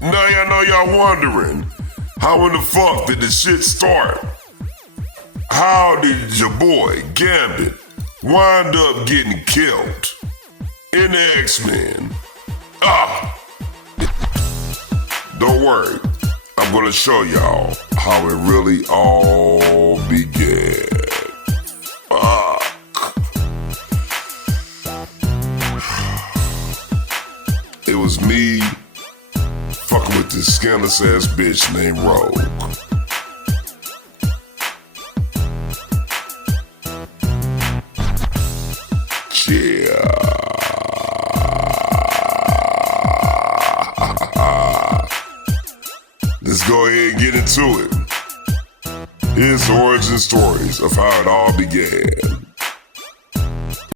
Now y'all know y'all wondering, how in the fuck did the shit start? How did your boy Gambit wind up getting killed in the X-Men? Don't worry, I'm gonna show y'all how it really all began. It was me fucking with this scandalous ass bitch named Rogue. Yeah. Let's go ahead and get into it. Here's the origin stories of how it all began.